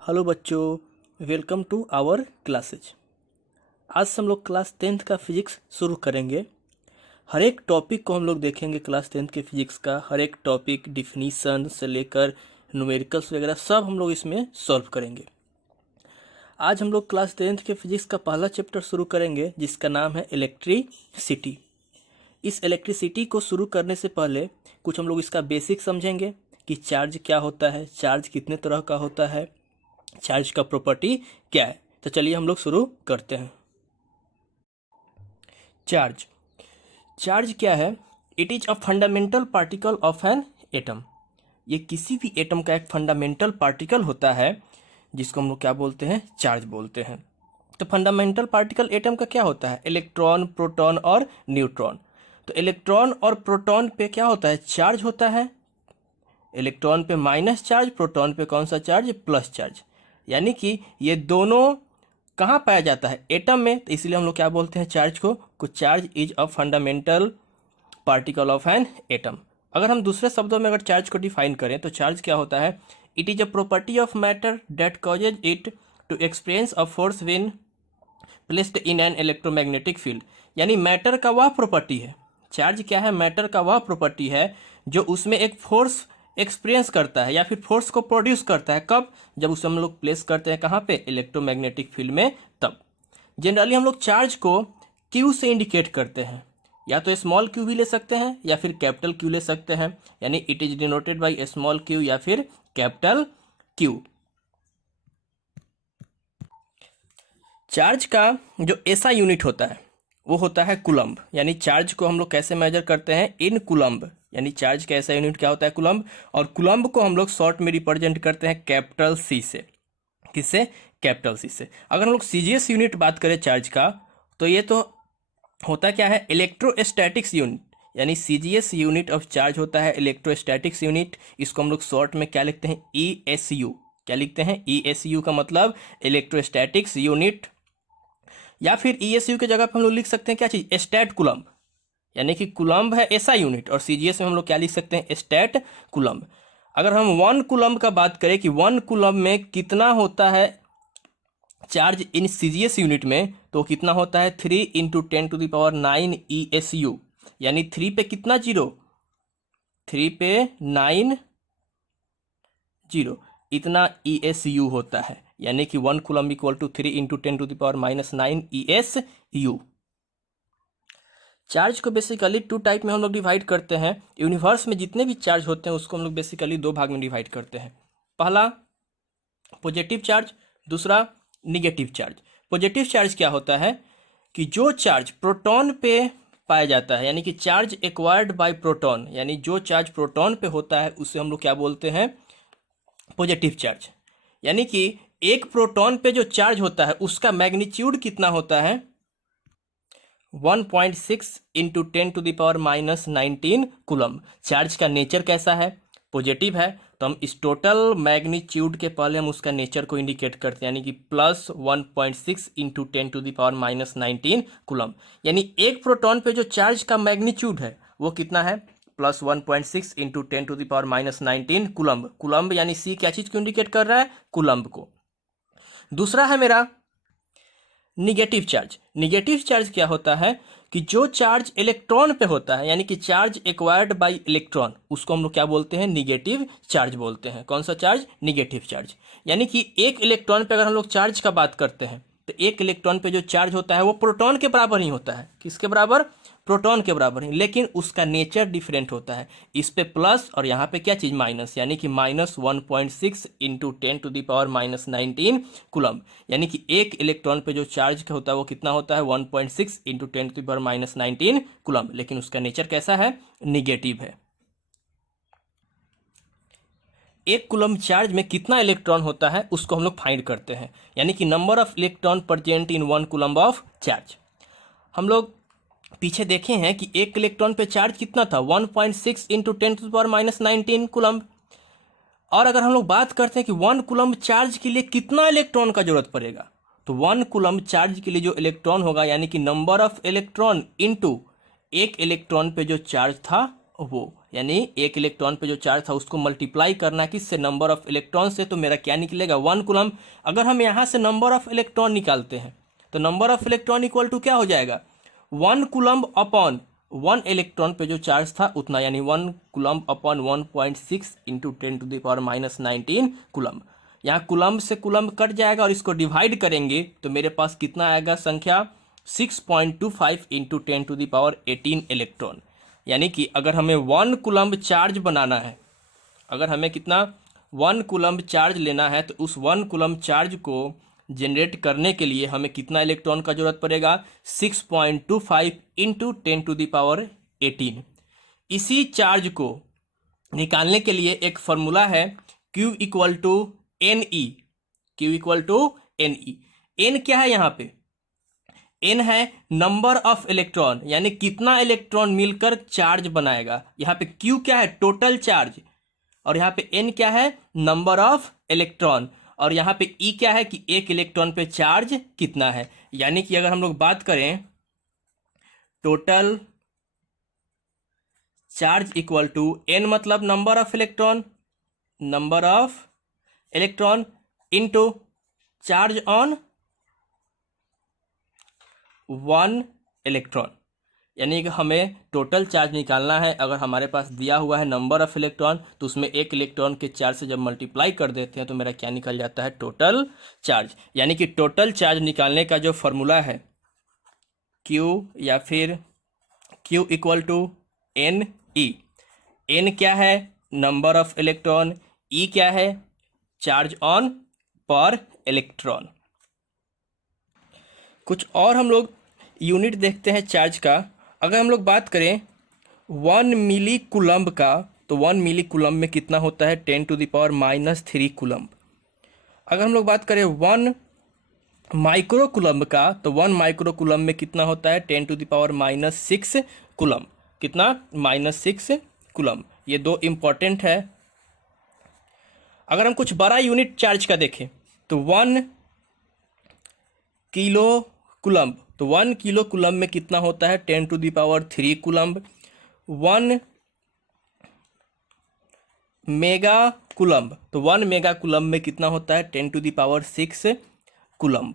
Hello बच्चों, welcome to our classes. आज से हम लोग क्लास 10th का फिजिक्स शुरू करेंगे। हर एक टॉपिक को हम लोग देखेंगे। क्लास 10th के फिजिक्स का हर एक टॉपिक डिफिनीशन से लेकर न्यूमेरिकल्स वगैरह सब हम लोग इसमें सॉल्व करेंगे। आज हम लोग क्लास 10th के फिजिक्स का पहला चैप्टर शुरू करेंगे जिसका नाम है इलेक्ट्रिसिटी। इस इलेक्ट्रिसिटी को शुरू करने से पहले कुछ हम लोग इसका बेसिक समझेंगे कि चार्ज क्या होता है, चार्ज कितने तरह का होता है, चार्ज का प्रॉपर्टी क्या है। तो चलिए हम लोग शुरू करते हैं। चार्ज चार्ज क्या है? It is a fundamental particle of an atom. ये किसी भी एटम का एक फंडामेंटल पार्टिकल होता है जिसको हम लोग क्या बोलते हैं? चार्ज बोलते हैं। तो फंडामेंटल पार्टिकल एटम का क्या होता है? इलेक्ट्रॉन, प्रोटॉन और न्यूट्रॉन। तो इलेक्ट्रॉन और प्रोटॉन पे क्या होता है? चार्ज होता है। इलेक्ट्रॉन पे माइनस चार्ज, प्रोटॉन पे कौन सा चार्ज? Plus charge. यानी कि ये दोनों कहाँ पाया जाता है? एटम में। तो इसलिए हम लोग क्या बोलते हैं चार्ज को charge is a fundamental particle of an atom. अगर हम दूसरे शब्दों में अगर चार्ज को डिफाइन करें तो चार्ज क्या होता है? It is a property of matter that causes it to experience a force when placed in an electromagnetic field. यानी मैटर का वह प्रॉपर्टी है। चार्ज क्या है? मैटर का वह प्रॉपर्टी है जो उसमें एक फोर्स एक्सपीरियंस करता है या फिर फोर्स को प्रोड्यूस करता है। कब? जब उसे हम लोग प्लेस करते हैं कहाँ पे? इलेक्ट्रोमैग्नेटिक फील्ड में। तब जनरली हम लोग चार्ज को क्यू से इंडिकेट करते हैं। या तो स्मॉल क्यू भी ले सकते हैं या फिर कैपिटल क्यू ले सकते हैं। यानी it is denoted by small Q या फिर कैपिटल क्यू। चार्ज का जो एसआई यूनिट होता है वो होता है कूलम्ब। यानी चार्ज को हम लोग कैसे मेजर करते हैं? इन कूलम्ब। यानी चार्ज का ऐसा यूनिट क्या होता है? कूलम्ब। और कूलम्ब को हम लोग शॉर्ट में रिप्रेजेंट करते हैं कैपिटल सी से। किससे? कैपिटल सी से। अगर हम लोग सीजीएस यूनिट बात करें चार्ज का तो ये तो होता क्या है? Electrostatics unit. यानी सीजीएस यूनिट ऑफ चार्ज होता है इलेक्ट्रोस्टैटिक्स यूनिट। इसको हम लोग शॉर्ट में क्या लिखते हैं? ईएसयू। क्या लिखते हैं? ईएसयू का मतलब इलेक्ट्रोस्टैटिक्स यूनिट। या फिर ईएसयू के जगह पर हम लोग लिख सकते हैं क्या चीज? Stat coulomb. यानी कि कूलम्ब है ऐसा यूनिट और सीजीएस में हम लोग क्या लिख सकते हैं? Stat coulomb. अगर हम 1 कूलम्ब का बात करें कि 1 कूलम्ब में कितना होता है चार्ज इन सीजीएस यूनिट में, तो कितना होता है? 3 इंटू 10⁹ ESU। यानी 3 पे कितना जीरो? 3 पे 9 जीरो, इतना ESU होता है। यानी कि 1 coulomb equal to 3 into 10⁻⁹ ESU। Charge को बेसिकली 2 टाइप में हम लोग डिवाइड करते हैं। यूनिवर्स में जितने भी चार्ज होते हैं उसको हम लोग बेसिकली 2 भाग में डिवाइड करते हैं। पहला पॉजिटिव चार्ज, दूसरा निगेटिव चार्ज। पॉजिटिव चार्ज क्या होता है कि जो चार्ज प्रोटॉन पे पाया जाता है, यानी कि चार्ज एक्वायर्ड बाय प्रोटॉन, यानी जो चार्ज प्रोटॉन पे होता है उसे हम लोग क्या बोलते हैं? Positive charge. यानी कि एक प्रोटॉन पे जो चार्ज होता है उसका मैग्नीट्यूड कितना होता है? 1.6 इंटू 10⁻⁻19 कूलम्ब। चार्ज का नेचर कैसा है? पॉजिटिव है। तो हम इस टोटल मैग्नीट्यूड के पहले हम उसका नेचर को इंडिकेट करते हैं, यानी कि प्लस 1.6 इंटू 10⁻⁻19 कूलम्ब। यानी एक प्रोटॉन पे जो चार्ज का मैग्नीट्यूड है वो कितना है? Plus 1.6 into 10⁻⁻19 coulomb. कूलम्ब यानी सी क्या चीज को इंडिकेट कर रहा है? कूलम्ब को। दूसरा है मेरा निगेटिव चार्ज। निगेटिव चार्ज क्या होता है कि जो चार्ज इलेक्ट्रॉन पे होता है, यानी कि चार्ज एक्वायर्ड बाय इलेक्ट्रॉन, उसको हम लोग क्या बोलते हैं? निगेटिव चार्ज बोलते हैं। कौन सा चार्ज? Negative charge. यानी कि एक इलेक्ट्रॉन पे अगर हम लोग चार्ज का बात करते हैं तो एक इलेक्ट्रॉन पे जो चार्ज होता है वो प्रोटॉन के बराबर ही होता है। किसके बराबर? प्रोटॉन के बराबर ही, लेकिन उसका नेचर डिफरेंट होता है। इस पे प्लस और यहाँ पे क्या चीज? माइनस। यानी कि माइनस 1.6 इंटू 10⁻⁻19 कूलम्ब। यानी कि एक इलेक्ट्रॉन पे जो चार्ज होता है वो कितना होता है? 1.6 इंटू 10⁻⁻19 कूलम्ब, लेकिन उसका नेचर कैसा है? निगेटिव है। एक कूलम्ब चार्ज में कितना इलेक्ट्रॉन होता है उसको हम लोग फाइंड करते हैं, यानी कि number of electron present in 1 coulomb of charge. हम लोग पीछे देखे हैं कि एक इलेक्ट्रॉन पे चार्ज कितना था? 1.6 इंटू 10⁻⁻19 कूलम्ब। और अगर हम लोग बात करते हैं कि 1 कूलम्ब चार्ज के लिए कितना इलेक्ट्रॉन का जरूरत पड़ेगा, तो 1 कूलम्ब चार्ज के लिए जो इलेक्ट्रॉन होगा, यानी कि नंबर ऑफ इलेक्ट्रॉन इंटू एक इलेक्ट्रॉन पे जो चार्ज था वो यानी एक इलेक्ट्रॉन पे जो चार्ज था उसको मल्टीप्लाई करना किससे, नंबर ऑफ इलेक्ट्रॉन से, तो मेरा क्या निकलेगा 1 कूलम्ब। अगर हम यहाँ से नंबर ऑफ इलेक्ट्रॉन निकालते हैं तो number of electron equal to क्या हो जाएगा, 1 कूलम्ब अपॉन 1 इलेक्ट्रॉन पे जो चार्ज था उतना, यानी 1 कूलम्ब अपॉन 1.6 इंटू 10⁻⁻19 कूलम्ब। यहाँ कूलम्ब से कूलम्ब कट जाएगा और इसको डिवाइड करेंगे तो मेरे पास कितना आएगा संख्या, 6.25 इंटू 10⁻18 इलेक्ट्रॉन। यानी कि अगर हमें 1 कूलम्ब चार्ज बनाना है, अगर हमें कितना 1 कूलम्ब चार्ज लेना है तो उस 1 कूलम्ब चार्ज को जनरेट करने के लिए हमें कितना इलेक्ट्रॉन का जरूरत पड़ेगा, 6.25 इंटू 10⁻18। इसी चार्ज को निकालने के लिए एक फॉर्मूला है Q equal to N E. Q equal to N E. N क्या है यहाँ पे, एन है नंबर ऑफ इलेक्ट्रॉन, यानी कितना इलेक्ट्रॉन मिलकर चार्ज बनाएगा। यहाँ पे क्यू क्या है, टोटल चार्ज, और यहाँ पे एन क्या है, नंबर ऑफ इलेक्ट्रॉन, और यहाँ पे ई क्या है कि एक इलेक्ट्रॉन पे चार्ज कितना है। यानी कि अगर हम लोग बात करें total charge equal to n मतलब number of electron, number of electron into charge on 1 electron. यानी कि हमें टोटल चार्ज निकालना है। अगर हमारे पास दिया हुआ है नंबर ऑफ इलेक्ट्रॉन तो उसमें एक इलेक्ट्रॉन के चार्ज से जब मल्टीप्लाई कर देते हैं तो मेरा क्या निकल जाता है, टोटल चार्ज। यानी कि टोटल चार्ज निकालने का जो फॉर्मूला है Q या फिर Q equal to N E. N क्या है, नंबर ऑफ इलेक्ट्रॉन, ई क्या है, चार्ज ऑन पर इलेक्ट्रॉन। कुछ और हम लोग यूनिट देखते हैं चार्ज का। अगर हम लोग बात करें 1 मिली कूलम्ब का तो 1 मिली कूलम्ब में कितना होता है, 10⁻³ कूलम्ब। अगर हम लोग बात करें 1 माइक्रो कूलम्ब का तो 1 माइक्रो कूलम्ब में कितना होता है, 10⁻⁻6 कूलम्ब। कितना, -6 कूलम्ब। ये दो इम्पॉर्टेंट है। अगर हम कुछ बड़ा यूनिट चार्ज का देखें तो 1 किलो कूलम्ब, तो 1 किलो कूलम्ब में कितना होता है, 10⁻³ कूलम्ब। 1 मेगा कूलम्ब, तो 1 मेगा कूलम्ब में कितना होता है, 10⁻6 कूलम्ब।